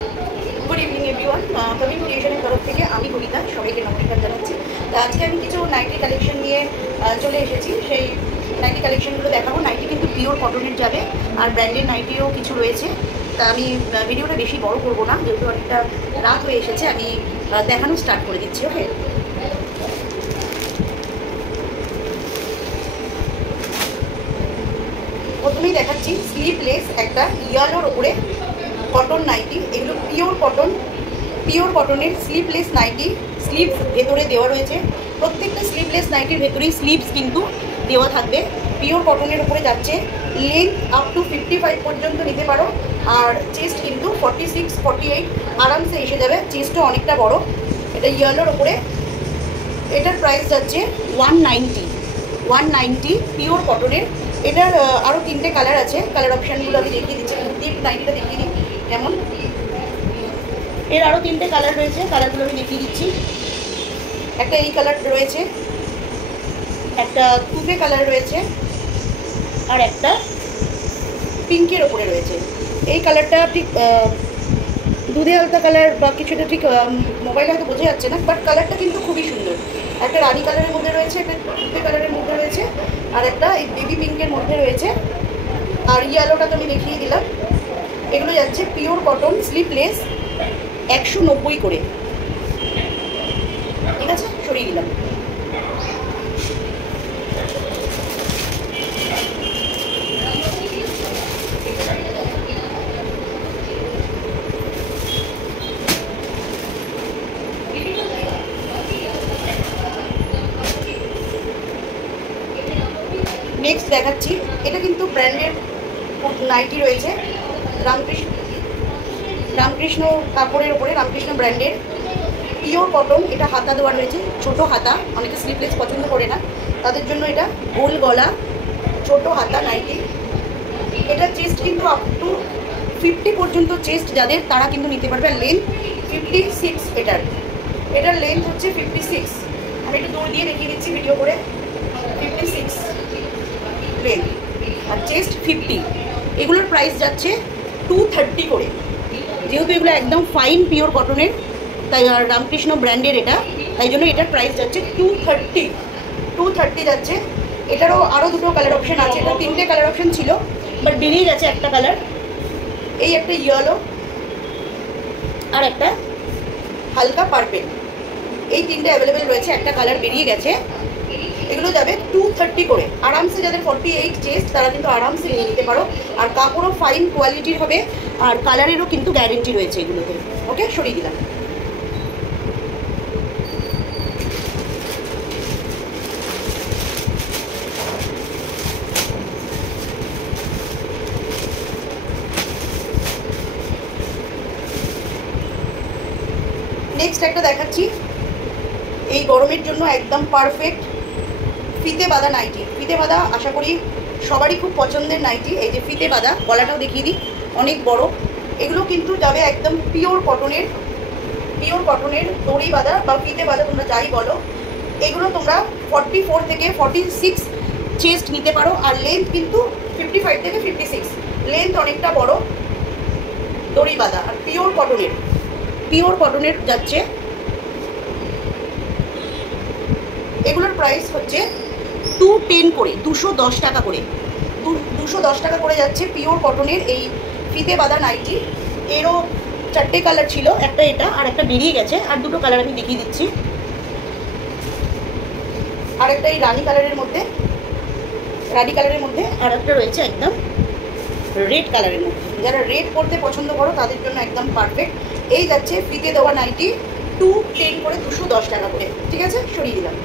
Good evening everyone. कवि क्रिएशনের তরফ থেকে আমি কবিতা সবাইকে নমস্কার জানাচ্ছি। তো আজকে আমি কিছু নাইটি কালেকশন নিয়ে চলে এসেছি। সেই নাইটি কালেকশনগুলো দেখাবো। নাইটি কিন্তু পিওর কটনের যাবে, আর ব্র্যান্ডেড নাইটিও কিছু রয়েছে। তা আমি ভিডিওটা বেশি বড় করবো না, যেহেতু অনেকটা রাত হয়ে এসেছে। আমি দেখানো স্টার্ট করে দিচ্ছি। ওকে, প্রথমেই দেখাচ্ছি স্লিভলেস একটা ইয়েলোর ওপরে কটন নাইটি। এগুলো পিওর কটনের স্লিভলেস নাইটি। স্লিভস ভেতরে দেওয়া রয়েছে। প্রত্যেকটা স্লিভলেস নাইটির ভেতরেই স্লিভস কিন্তু দেওয়া থাকবে। পিওর কটনের উপরে যাচ্ছে। লেন্থ আপ টু 55 পর্যন্ত নিতে পারো, আর চেস্ট কিন্তু 46, 48 আরামসে এসে যাবে। চেস্টও অনেকটা বড়। এটা ইয়েলোর ওপরে। এটার প্রাইস যাচ্ছে 190 পিওর কটনের। এটার আরও 3টে কালার আছে। কালার অপশানগুলো আমি দেখিয়ে দিচ্ছি। ডিপ নাইটিটা দেখিয়ে দিই কেমন। এর আরও 3টে কালার রয়েছে। কালারগুলো আমি দেখিয়ে দিচ্ছি। একটা এই কালার রয়েছে, একটা তুপে কালার রয়েছে, আর একটা পিঙ্কের ওপরে রয়েছে। এই কালারটা ঠিক দুধে আলতা কালার বা কিছুটা ঠিক মোবাইলে হয়তো বোঝা যাচ্ছে না, বাট কালারটা কিন্তু খুবই সুন্দর। একটা রানি কালারের মধ্যে রয়েছে, একটা তুপে কালারের মধ্যে রয়েছে, আর একটা এই বেবি পিঙ্কের মধ্যে রয়েছে। আর ইয়েলোটা তো আমি দেখিয়ে দিলাম। এগুলো যাচ্ছে পিওর কটন স্লিভলেস 190 করে। ঠিক আছে, সরিয়ে দিলাম। নেক্সট দেখাচ্ছি, এটা কিন্তু ব্র্যান্ডেড নাইটি রয়েছে। রামকৃষ্ণ কাপড়ের ওপরে, রামকৃষ্ণ ব্র্যান্ডের পিওর কটন। এটা হাতা দেওয়া রয়েছে, ছোট হাতা। অনেকে স্লিভলেস পছন্দ করে না, তাদের জন্য এটা গোল গলা ছোট হাতা নাইটি। এটা চেস্ট কিন্তু আপ টু 50 পর্যন্ত চেস্ট যাদের, তারা কিন্তু নিতে পারবে। আর লেন্থ 56। এটার লেন্থ হচ্ছে 56। আমি একটু দূর দিয়ে দেখিয়ে দিচ্ছি ভিডিও করে। 56 লেন্থ, আর চেস্ট 50। এগুলোর প্রাইস যাচ্ছে 230 করে। যেহেতু এগুলো একদম ফাইন পিওর কটনের, তাই রামকৃষ্ণ ব্র্যান্ডের এটা, তাই জন্য এটার প্রাইস যাচ্ছে 230 যাচ্ছে। এটারও আরও দুটো কালার অপশান আছে। এটা 3টে কালার অপশান ছিল, বাট বেরিয়ে গেছে একটা কালার। এই একটা ইয়েলো, আর একটা হালকা পার্পেল। এই 3টে অ্যাভেলেবেল রয়েছে, একটা কালার বেরিয়ে গেছে। এগুলো যাবে 230 করে। আরামসে যাদের 48 চেস্ট, তারা কিন্তু আরামসে নিয়ে নিতে পারো। আর কাপড়ও ফাইন কোয়ালিটির হবে, আর কালারেরও কিন্তু গ্যারেন্টি রয়েছে এগুলোতে। ওকে, সরিয়ে দিলাম। নেক্সট একটা দেখাচ্ছি, এই গরমের জন্য একদম পারফেক্ট ফিতে বাঁধা নাইটি। ফিতে বাঁধা আশা করি সবারই খুব পছন্দের নাইটি। এই যে ফিতে বাঁধা, গলাটাও দেখিয়ে দিই, অনেক বড়। এগুলো কিন্তু যাবে একদম পিওর কটনের দড়ি বাঁধা বা ফিতে বাঁধা, তোমরা যাই বলো। এগুলো তোমরা 44 থেকে 46 চেস্ট নিতে পারো। আর লেন্থ কিন্তু 55 থেকে 56। লেন্থ অনেকটা বড়, দড়ি বাঁধা, আর পিওর কটনের যাচ্ছে। এগুলোর প্রাইস হচ্ছে 210 করে, 210 টাকা করে। 210 টাকা করে যাচ্ছে পিওর কটনের এই ফিতে বাঁধা নাইটি। এরও 4টে কালার ছিল, একটা এটা, আর একটা বেরিয়ে গেছে। আর দুটো কালার আমি দেখিয়ে দিচ্ছি। আর একটা এই রানি কালারের মধ্যে, আর একটা রয়েছে একদম রেড কালারের মধ্যে। যারা রেড পরতে পছন্দ করো তাদের জন্য একদম পারফেক্ট। এই যাচ্ছে ফিতে দেওয়া নাইটি 210 করে, 210 টাকা করে। ঠিক আছে, সরিয়ে দিলাম।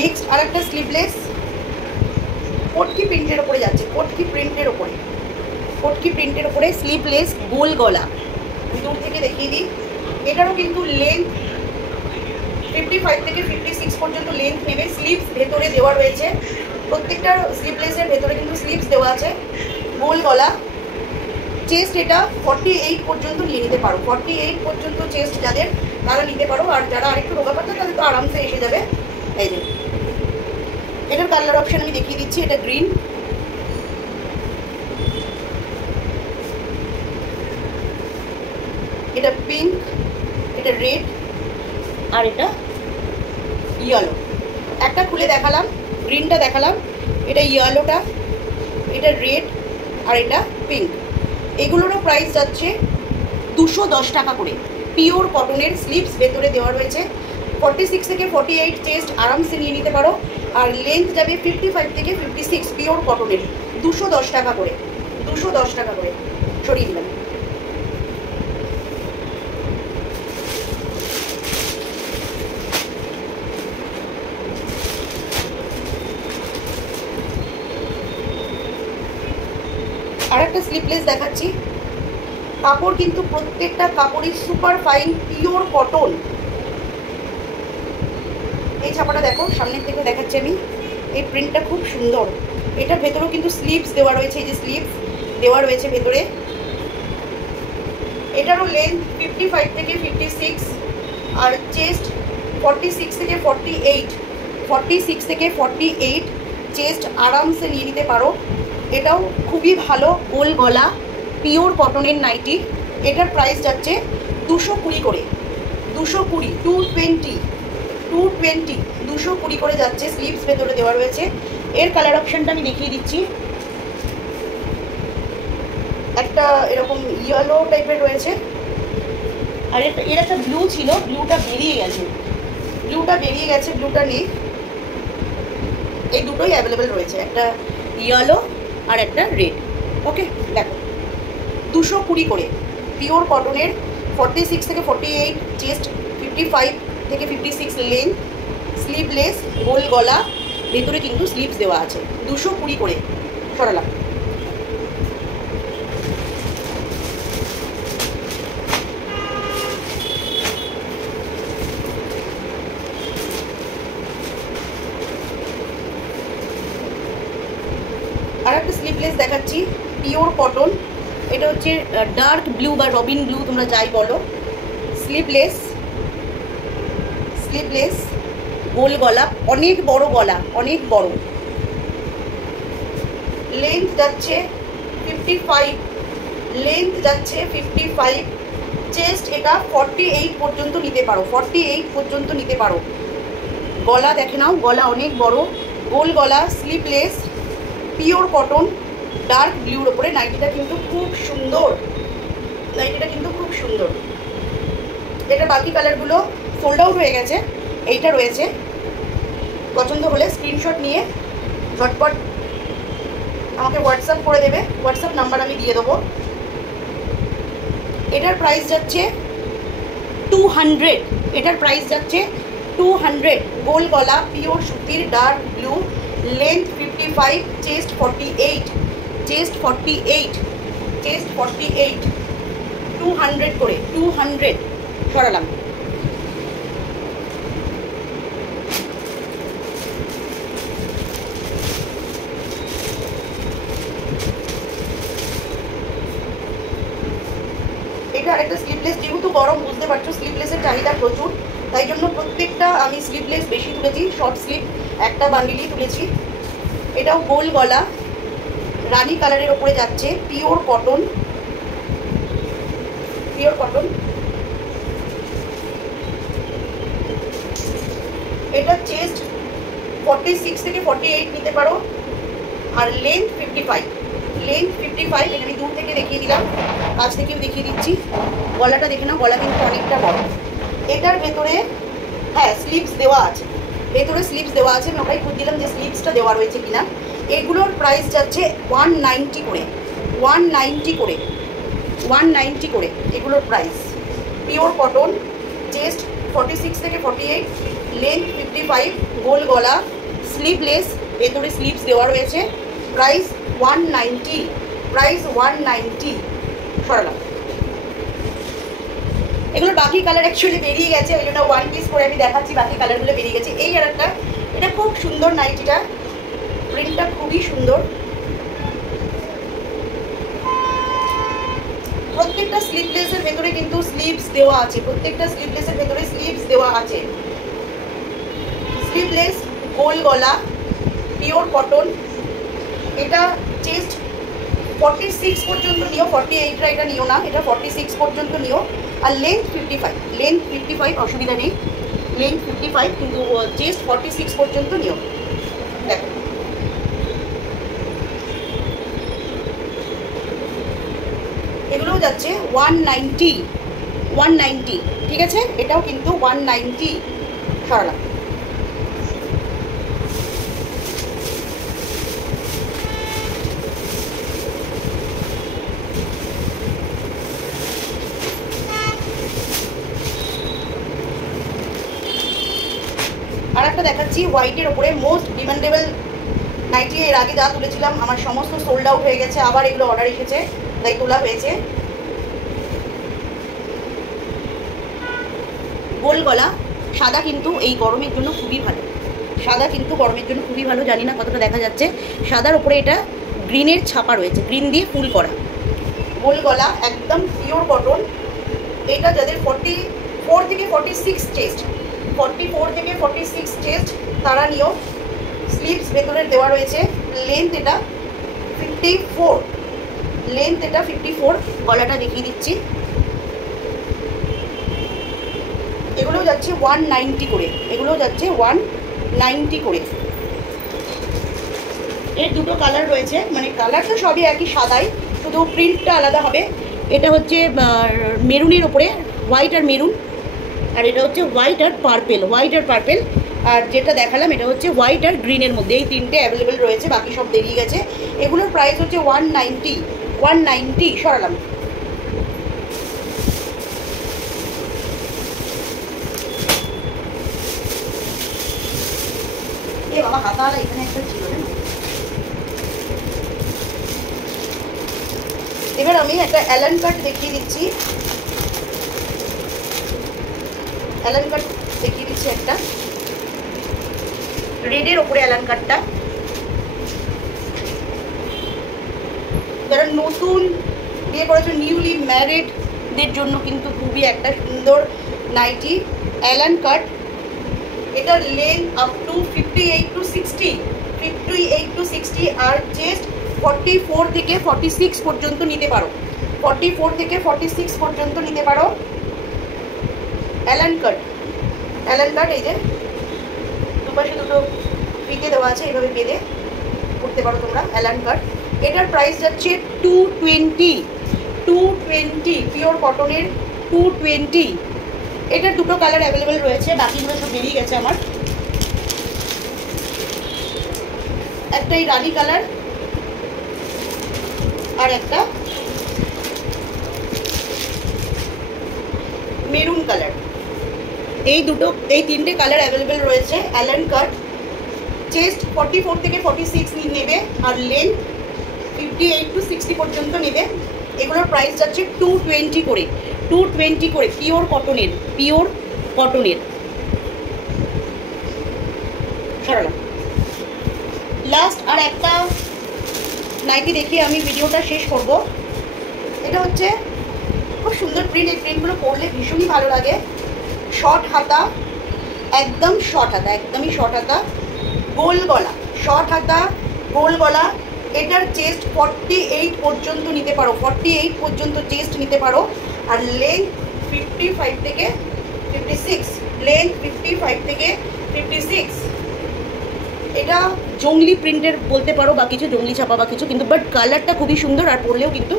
নেক্সট আর একটা স্লিভলেস কটকি প্রিন্টের ওপরে যাচ্ছে। কটকি প্রিন্টের ওপরে স্লিভলেস গোল গলা। দূর থেকে দেখিয়ে দিই। এটারও কিন্তু লেন্থ 55 থেকে 56 পর্যন্ত লেন্থ নেবে। স্লিভস ভেতরে দেওয়া রয়েছে। প্রত্যেকটা স্লিভলেসের ভেতরে কিন্তু স্লিভস দেওয়া আছে। গোল গলা, চেস্ট এটা 48 পর্যন্ত নিয়ে নিতে পারো, 48 পর্যন্ত চেস্ট যাদের তারা নিতে পারো। আর যারা আরেকটু রোগা পাতলা তাদের তো আরামসে এসে যাবে। এই যে এটার কালার অপশন আমি দেখিয়ে দিচ্ছি। এটা গ্রিন, এটা পিঙ্ক, এটা রেড, আর এটা ইয়েলো। একটা খুলে দেখালাম, গ্রিনটা দেখালাম, এটা ইয়েলোটা, এটা রেড, আর এটা পিঙ্ক। এগুলোরও প্রাইস যাচ্ছে 210 টাকা করে। পিওর কটনের স্লিভস ভেতরে দেওয়া রয়েছে। 46 থেকে 48 চেস্ট আরামসে নিয়ে নিতে পারো। আর লেন্থ যাবে 55 থেকে 56, পিওর কটনের। 210 টাকা করে, 210 টাকা করে। সরিয়ে দিলাম। আর একটা স্লিপলেস দেখাচ্ছি। কাপড় কিন্তু প্রত্যেকটা কাপড়ই সুপার ফাইন পিওর কটন। এই ছাপাটা দেখো, সামনের থেকে দেখাচ্ছি আমি। এই প্রিন্টটা খুব সুন্দর। এটার ভেতরেও কিন্তু স্লিভস দেওয়া রয়েছে, এই যে স্লিভস দেওয়া রয়েছে ভেতরে। এটারও লেন্থ 55 থেকে 56, আর চেস্ট 46 থেকে 48, 46 থেকে 48 চেস্ট আরামসে নিয়ে নিতে পারো। এটাও খুবই ভালো গোল গলা পিওর কটনের নাইটি। এটার প্রাইস যাচ্ছে 220 করে, 220, 220, 220 করে যাচ্ছে। স্লিভস ভেতরে দেওয়া রয়েছে। এর কালার অপশনটা আমি দেখিয়ে দিচ্ছি। একটা এরকম ইয়েলো টাইপের রয়েছে, আর এর একটা ব্লু ছিল, ব্লুটা বেরিয়ে গেছে, ব্লুটা নেই। এই দুটোই অ্যাভেলেবেল রয়েছে, একটা ইয়েলো আর একটা রেড। ওকে, দেখো 220 করে পিওর কটনের। 46 থেকে 48 চেস্ট, 55 থেকে 56 লেন্থ, স্লিভলেস গোল গলা, ভেতরে কিন্তু স্লিভস দেওয়া আছে। 220 করে। সরালাম। আর একটা স্লিভলেস দেখাচ্ছি, পিওর কটন। এটা হচ্ছে ডার্ক ব্লু বা রবিন ব্লু, তোমরা যাই বলো। স্লিভলেস গোল গলা, অনেক বড় গলা, অনেক বড়। লেন্থ যাচ্ছে 55, চেস্ট এটা 48 পর্যন্ত নিতে পারো, 48 পর্যন্ত নিতে পারো। গলা দেখে নাও, গলা অনেক বড়, গোল গলা, স্লিভলেস, পিওর কটন, ডার্ক ব্লুর ওপরে। নাইটিটা কিন্তু খুব সুন্দর, এটা বাকি কালারগুলো সোল্ড আউট হয়ে গেছে, এইটা রয়েছে। পছন্দ হলে স্ক্রিনশট নিয়ে ঝটপট আমাকে হোয়াটসঅ্যাপ করে দেবে, হোয়াটসঅ্যাপ নাম্বার আমি দিয়ে দেবো। এটার প্রাইস যাচ্ছে 200, গোল গলা, পিওর সুতির, ডার্ক ব্লু, লেন্থ 55, চেস্ট 48, 200 করে, 200। সরালাম। এটা আরেকটা স্লিভলেস, যেহেতু গরম বুঝতে পারছো স্লিভলেসের চাহিদা প্রচুর, তাই জন্য প্রত্যেকটা আমি স্লিভলেস বেশি তুলেছি, শর্ট স্লিভ একটা বান্ডিলই তুলেছি। এটাও গোল গলা, রানী কালারের ওপরে যাচ্ছে, পিওর কটন। এটা চেস্ট 46 থেকে 48 নিতে পারো, আর লেন্থ 55, এটা আমি দূর থেকে দেখিয়ে দিলাম, কাছ থেকেও দেখিয়ে দিচ্ছি। গলাটা দেখে নাও, গলা কিন্তু অনেকটা বড়। এটার ভেতরে স্লিভস দেওয়া আছে, আমি ওটাই খুঁজ দিলাম যে স্লিভসটা দেওয়া রয়েছে কিনা। এগুলোর প্রাইস যাচ্ছে 190 করে, 190 করে এগুলোর প্রাইস। পিওর কটন, চেস্ট 46 থেকে 48, লেন্থ 55, গোল গলা, স্লিভলেস, ভেতরে স্লিভস দেওয়া রয়েছে। প্রাইস 190, সরালাম। এগুলো বাকি কালার অ্যাকচুয়ালি বেরিয়ে গেছে, ওই জন্য ওয়ান পিস করে আমি দেখাচ্ছি, বাকি কালারগুলো বেরিয়ে গেছে। এই আর একটা, এটা খুব সুন্দর নাইটিটা, প্রিন্টটা খুবই সুন্দর। প্রত্যেকটা স্লিভলেসের ভেতরে কিন্তু স্লিভস দেওয়া আছে, প্রত্যেকটা স্লিভলেসের ভেতরে স্লিভস দেওয়া আছে। স্লিভলেস, গোল গলা, পিওর কটন। এটা চেস্ট 46 পর্যন্ত নিও, 48টা এটা নিও না, এটা 46 পর্যন্ত নিও। আর লেন্থ 55, লেন্থ 55, অসুবিধা নেই, লেন্থ 55, কিন্তু চেস্ট 46 পর্যন্ত নিও। দেখো এগুলোও যাচ্ছে 190, ঠিক আছে, এটাও কিন্তু 190। সরালাম। আর একটা দেখাচ্ছি হোয়াইটের ওপরে, মোস্ট ডিমান্ডেবল নাইটি। এর আগে যা তুলেছিলাম আমার সমস্ত সোল্ড আউট হয়ে গেছে, আবার এগুলো অর্ডার এসেছে, তাই তোলা হয়েছে। গোল গলা, সাদা কিন্তু এই গরমের জন্য খুবই ভালো, সাদা কিন্তু গরমের জন্য খুবই ভালো। জানি না কতটা দেখা যাচ্ছে, সাদার ওপরে এটা গ্রিনের ছাপা রয়েছে, গ্রিন দিয়ে ফুল করা। গোল গলা, একদম পিওর কটন। এটা যাদের 44 থেকে 46 চেস্ট, 44 থেকে 46 চেস্ট তারা নিও। স্লিভস ভেতরের দেওয়া রয়েছে। লেন্থ এটা 54, লেন্থ এটা 54। গলাটা দেখিয়ে দিচ্ছি। এগুলোও যাচ্ছে 190 করে, এগুলোও যাচ্ছে 190 করে। এর দুটো কালার রয়েছে, মানে কালার তো সবই একই, সাদাই, শুধু প্রিন্টটা আলাদা হবে। এটা হচ্ছে মেরুনের ওপরে, হোয়াইট আর মেরুন, আর এটা হচ্ছে হোয়াইট আর পার্পেল, হোয়াইট আর পার্পেল। আর যেটা দেখালাম এটা হচ্ছে হোয়াইট আর গ্রিনের মধ্যে। এই তিনটে অ্যাভেলেবেল রয়েছে, বাকি সব বেরিয়ে গেছে। এগুলোর প্রাইস হচ্ছে 190। সরালাম। এ বাবা, হাতাওয়ালা এখানে একটা ছিল না। এবার আমি একটা অ্যালান কাট দেখিয়ে দিচ্ছি, অ্যালান কাট দেখিয়ে দিচ্ছি একটা রেডের ওপরে অ্যালান কাটটা। যারা নতুন বিয়ে করেছে, নিউলি ম্যারিডদের জন্য কিন্তু খুবই একটা সুন্দর নাইটি, অ্যালান কাট। এটার লেন্থ আপ টু 58 to 60, আর চেস্ট 44 থেকে 46 পর্যন্ত নিতে পারো, 44 থেকে 46 পর্যন্ত নিতে পারো। অ্যালান কাট, অ্যালান কাট, এই যে দুপাশে দুটো ফিতে দেওয়া আছে, এইভাবে বেঁধে করতে পারো তোমরা অ্যালান কাট। এটার প্রাইস যাচ্ছে 220, পিওর কটনের 220। এটার দুটো কালার অ্যাভেলেবেল রয়েছে, বাকিগুলো সব বেরিয়ে গেছে আমার। একটা এই রানি কালার, আর একটা মেরুন কালার। এই তিনটে কালার অ্যাভেলেবেল রয়েছে। অ্যালান কাট, চেস্ট 44 থেকে 46 নেবে, আর লেন্থ 58 to 60 পর্যন্ত নেবে। এগুলোর প্রাইস যাচ্ছে 220 করে, 220 করে, পিওর কটনের, পিওর কটনের। সরালাম। লাস্ট আর একটা নাইটি দেখিয়ে আমি ভিডিওটা শেষ করব। এটা হচ্ছে খুব সুন্দর প্রিন্ট, এই প্রিন্টগুলো পরলে ভীষণই ভালো লাগে। শর্ট হাতা, একদম শর্ট হাতা, একদমই শর্ট হাতা, গোল গলা, শর্ট হাতা, গোল গলা। এটার চেস্ট 48 পর্যন্ত নিতে পারো, 48 পর্যন্ত চেস্ট নিতে পারো। আর লেন্থ 55 থেকে 56, লেন্থ 55 থেকে 56। এটা জংলি প্রিন্টের বলতে পারো, বা কিছু জংলি ছাপা বা কিছু, কিন্তু বাট কালারটা খুবই সুন্দর, আর পরলেও কিন্তু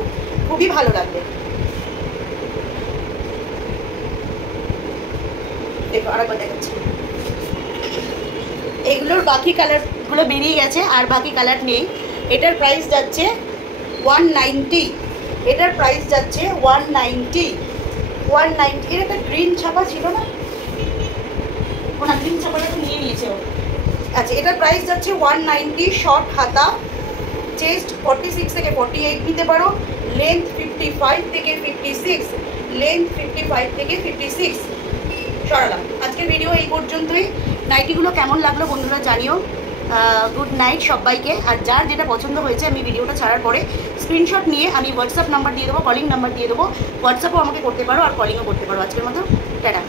খুবই ভালো লাগবে। দেখো আরেকবার দেখাচ্ছি। এগুলোর বাকি কালারগুলো বেরিয়ে গেছে, আর বাকি কালার নেই। এটার প্রাইস যাচ্ছে 190, এটার প্রাইস যাচ্ছে 190। এর একটা গ্রিন ছাপা ছিল না, ওনা গ্রিন ছাপাটা তো নিয়ে নিয়েছে ও। আচ্ছা, এটার প্রাইস যাচ্ছে 190। শর্ট হাতা, চেস্ট 46 থেকে 48 নিতে পারো, লেন্থ 55 থেকে 56, লেন্থ 55 থেকে 56। সরালাম। আজকের ভিডিও এই পর্যন্তই। নাইটিগুলো কেমন লাগলো বন্ধুরা জানিও। গুড নাইট সবাইকে। আর যার যেটা পছন্দ হয়েছে আমি ভিডিওটা ছাড়ার পরে স্ক্রিনশট নিয়ে আমি হোয়াটসঅ্যাপ নাম্বার দিয়ে দেবো, কলিং নাম্বার দিয়ে দেবো। হোয়াটসঅ্যাপও আমাকে করতে পারো আর কলিংও করতে পারো। আজকের মতো টাটা।